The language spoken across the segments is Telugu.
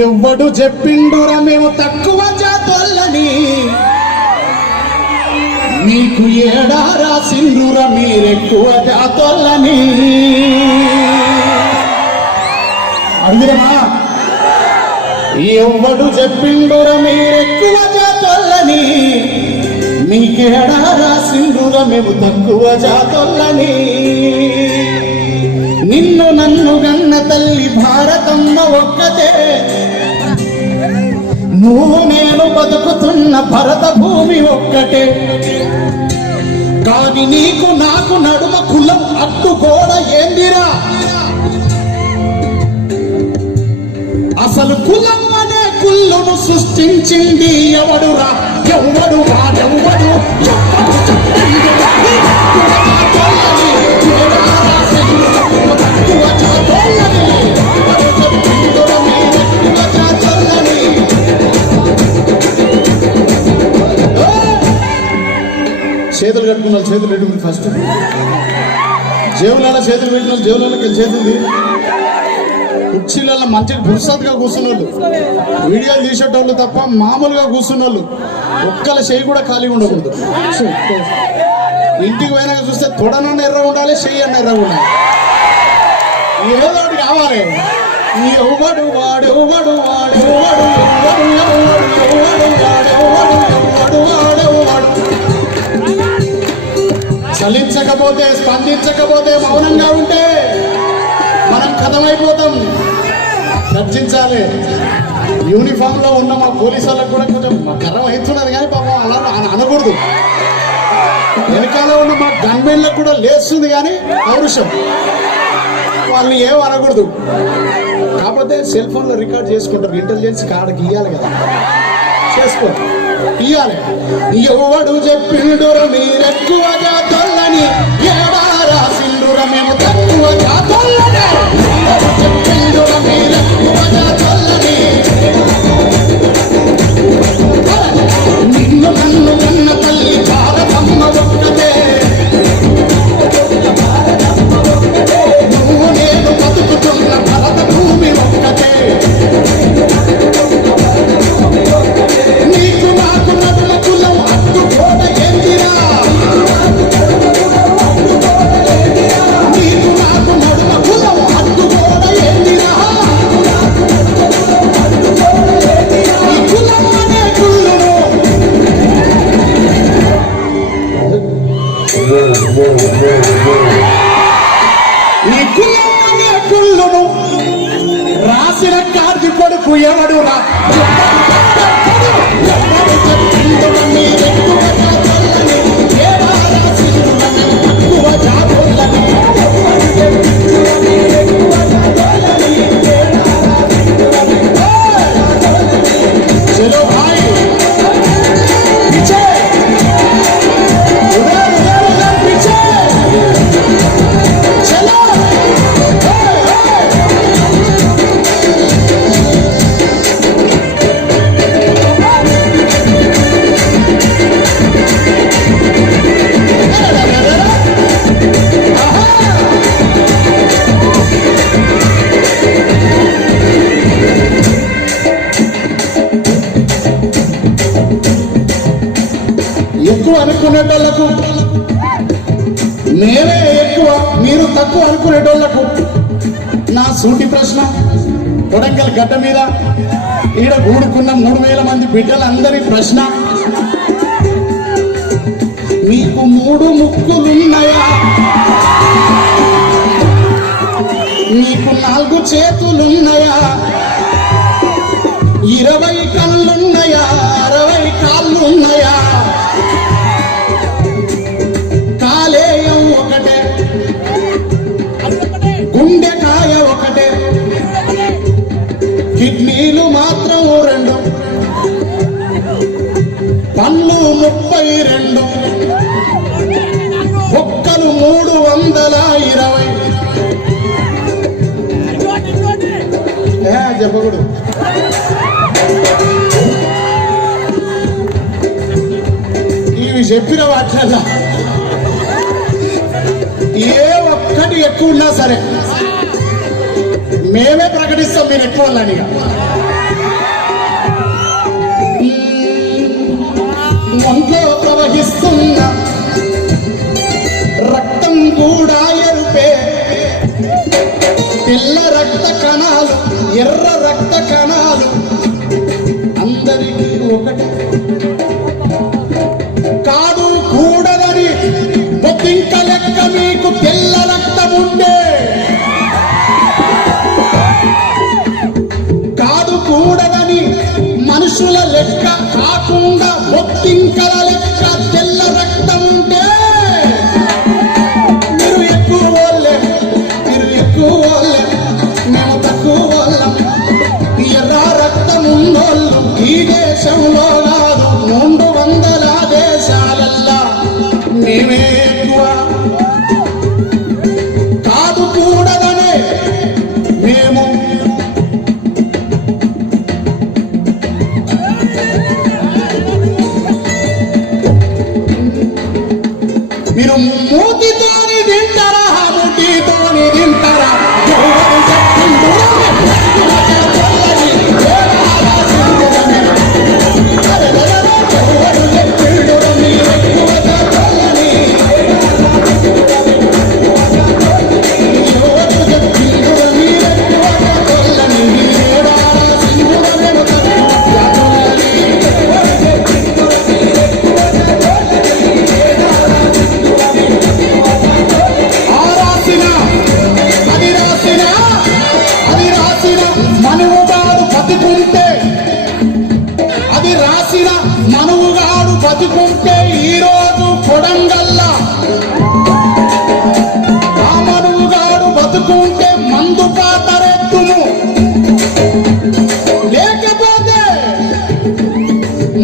ఎవ్వడు చెప్పిండురా మేము తక్కువ జాతోళ్ళని మీకు ఏడా రాసిండురా మీరెక్కువ జాతోళ్ళని అందురమా ఎవ్వడు చెప్పిండురా మీరెక్కువ జాతోళ్ళని మీకేడా రాసిండురా మేము తక్కువ జాతోళ్ళని నిన్ను నన్ను గన్న తల్లి భారతమ్మ ఒక్కతే. నువ్వు నేను బతుకుతున్న భరత భూమి ఒక్కటే. కానీ నీకు నాకు నడుమ కులం అట్టు గోడ ఏందిరా? అసలు కులం అనే కుల్లును సృష్టించింది ఎవడురా? ఎవడు? వాడెవడు ఎవడు? కట్టుకున్న చేతులు పెట్టుకుని ఫస్ట్ జేబులలో చేతులు పెట్టిన జేబులలోకి వెళ్ళి కుర్చీలలో మంచిగా పురుసత్గా కూర్చున్నోళ్ళు వీడియోలు తీసేటోళ్ళు తప్ప మామూలుగా కూర్చున్నోళ్ళు ఒక్కల చేయి కూడా ఖాళీ ఉండకూడదు ఇంటికి పోయినాక చూస్తే తొడనన్న ఎర్ర ఉండాలి చెయ్యి అన్న ఎర్ర ఉండాలి ఏదో ఒకటి కావాలి ఎవడు వాడు ఎవడు వాడు ఎవడు ఎవడు ఎవడు ఎవడు వాడు ఎవడు వాడు చలించకపోతే స్పందించకపోతే మౌనంగా ఉంటే మనం కథమైపోతాం. గర్జించాలి యూనిఫామ్లో ఉన్న మా పోలీసు వాళ్ళకి కూడా కొంచెం కర్రం అవుతున్నది కానీ పాపం అలా అన- అనకూడదు. వెనకాల ఉన్న మా గన్మెన్లకు కూడా లేస్తుంది కానీ పౌరుషం. వాళ్ళని ఏం అనకూడదు. కాకపోతే సెల్ ఫోన్లో రికార్డ్ చేసుకుంటారు ఇంటెలిజెన్స్ కార్డు గీయాలి కదా. చేసుకో. ఇయ్యాలి. ఎవడు చెప్పిండుర మీరెక్కువ జాతోళ్ళని ఏడా మేము తక్కువ జాతోళ్ళని ఎవడు చెప్పిండుర మీరెక్కువ అనుకునేటోళ్ళకు నేనే ఎక్కువ మీరు తక్కువ అనుకునేటోళ్ళకు నా సూటి ప్రశ్న కొడంగల్ గడ్డ మీద ఈడ కూడుకున్న మూడు వేల మంది బిడ్డలందరి ప్రశ్న. మీకు మూడు ముక్కులున్నాయా మీకు నాలుగు చేతులున్నాయా? ఇరవై కన్నా కిడ్నీలు మాత్రం రెండు. పళ్ళు ముప్పై రెండు. ఒక్కలు మూడు వందల ఇరవై. చెప్పకూడదు. ఇవి చెప్పిన వాటిల్లో ఏ ఒక్కటి ఎక్కువ ఉన్నా సరే. మేమే ప్రకటిస్తాం మీరు ఎక్కువ వాళ్ళని ఒంట్లో ప్రవహిస్తున్న రక్తం కూడా ఎరుపే. తెల్ల రక్త కణాలు ఎర్ర రక్త కణాలు. అందరికీ ఒకటి. మేమే బతికుంటే అది రాసిన మనువుగాడు బతికుంటే ఈరోజు కొడంగల్లా. ఆ మనువుగాడు బతుకుంటే మందు పాతరెత్తును లేకపోతే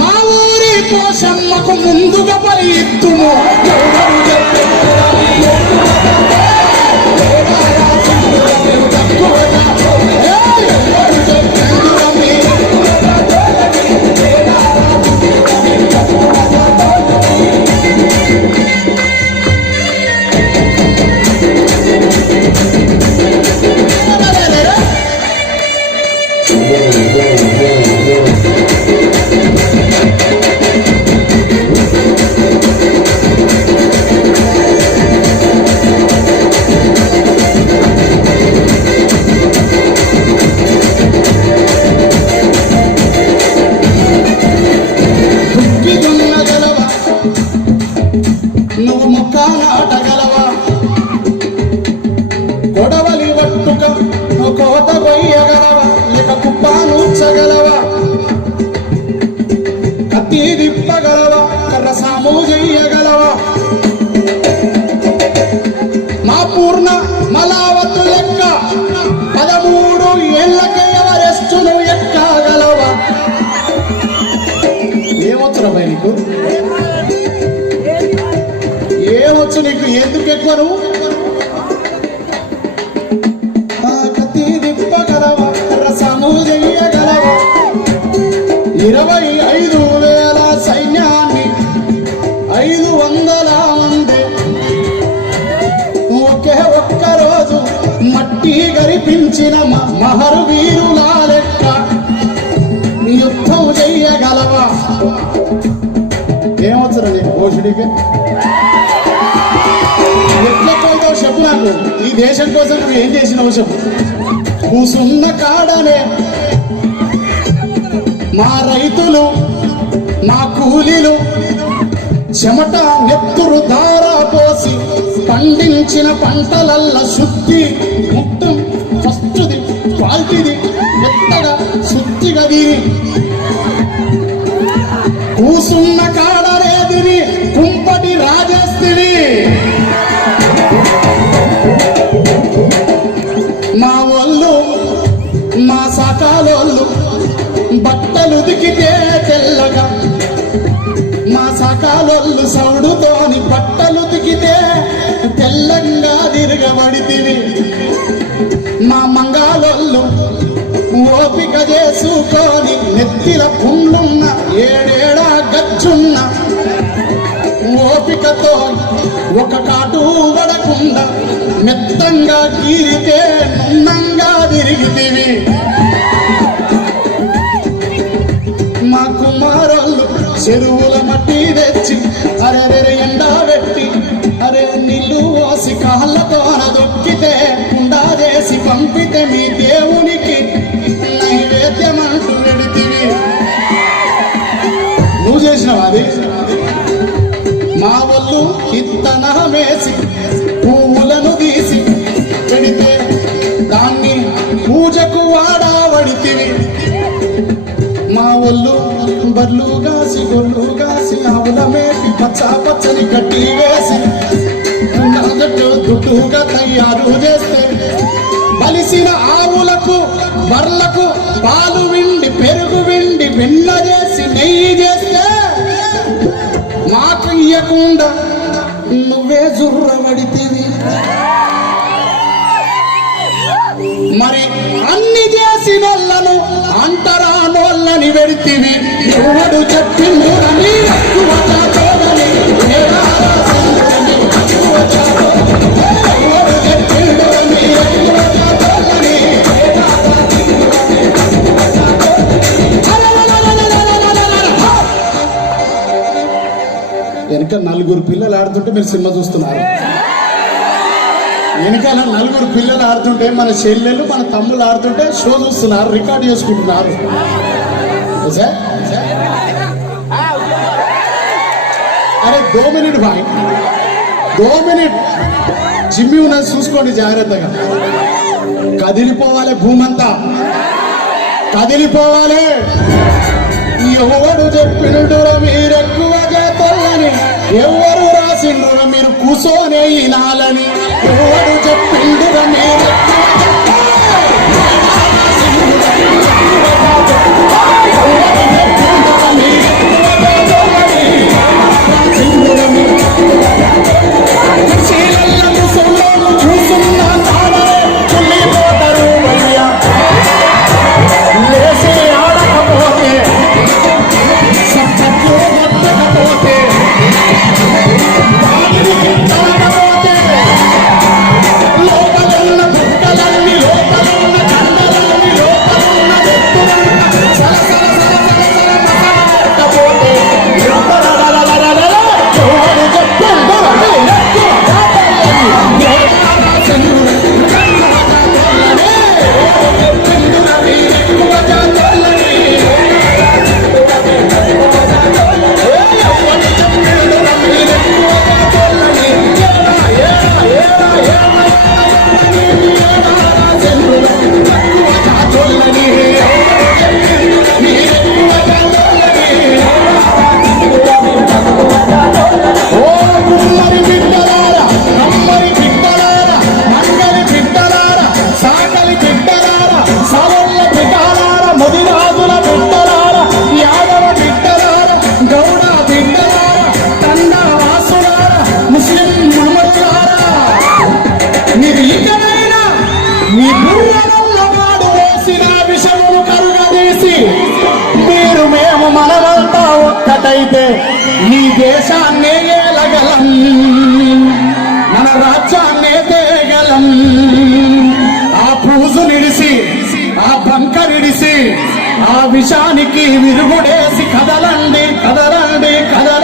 మా ఊరి కోసమ్మకు ముందుగా పరి ఎందుకు ఎక్కువ కత్తి దిప్పగలవా రసము చెయ్యగలవా ఇరవై ఐదు వేల సైన్యాన్ని ఐదు వందల మంది ఒకే ఒక్క రోజు మట్టి గరిపించిన మహరు వీరులా లెక్క యుద్ధం చెయ్యగలవా ఏమవుతారా నీకు? భోషుడికి నాకు ఈ దేశం కోసం నువ్వు ఏం చేసిన అవసరం కూసున్న కాడనే మా రైతులు మా కూలీలు చెమట నెత్తురు దారా పోసి పండించిన పంటలల్ల శుద్ధి మొత్తం ఫస్ట్ది క్వాలిటీది మెత్తగా శుద్ధిగా దీని. నెత్తిల ఏడేడా గచ్చున్న ఓపికతో ఒక కాటు వడకుండా మెత్తంగా గీరితే నున్నంగా తిరిగితివి మా కుమారులు చెరువుల మట్టి తెచ్చి రావి. మా వల్లు ఇత్తన వేసి పువ్వులను తీసి పెడితే దాన్ని పూజకు వాడావడితివి. మా వల్లు బర్లు కాసి గొల్లు కాసి ఆవుల మేపి పచ్చ పచ్చని కట్టి వేసి నాగట్టు దుట్టుగా తయారు చేస్తే బలిసిన ఆవులకు బర్లకు పాలు విండి పెరుగు విండి వెన్న చేసి నెయ్యి చేసి లేకుండా నువ్వే జుర్రబడితివి మరి అన్ని చేసినోళ్ళను అంటరానోళ్ళని వెడితివి ఎవడు చెప్పిండు అని నలుగురు పిల్లలు ఆడుతుంటే మీరు సినిమా చూస్తున్నారు. వెనకాల నలుగురు పిల్లలు ఆడుతుంటే మన చెల్లెళ్ళు మన తమ్ముళ్ళు ఆడుతుంటే షో చూస్తున్నారు రికార్డ్ చేసుకుంటున్నారు. అరే దో మినిట్ బాయ్. దో మినిట్ జిమ్మి ఉన్నది చూసుకోండి జాగ్రత్తగా. కదిలిపోవాలి భూమంతా. కదిలిపోవాలి. ఎవడు చెప్పినడురా మీరు ఎక్కువ ఎవరు రాసిండ్రురా మీరు కూర్చోనే ఇనాలని ఎవరు చెప్పిండురా మీరు? చెప్పిండు అయితే నీ దేశాన్నే ఏలగలం మన రాజ్యాన్నే తేగలం. ఆ పూజు నిడిసి ఆ బంకరిడిసి ఆ విషానికి విరుగుడేసి కదలండి కదలండి కదల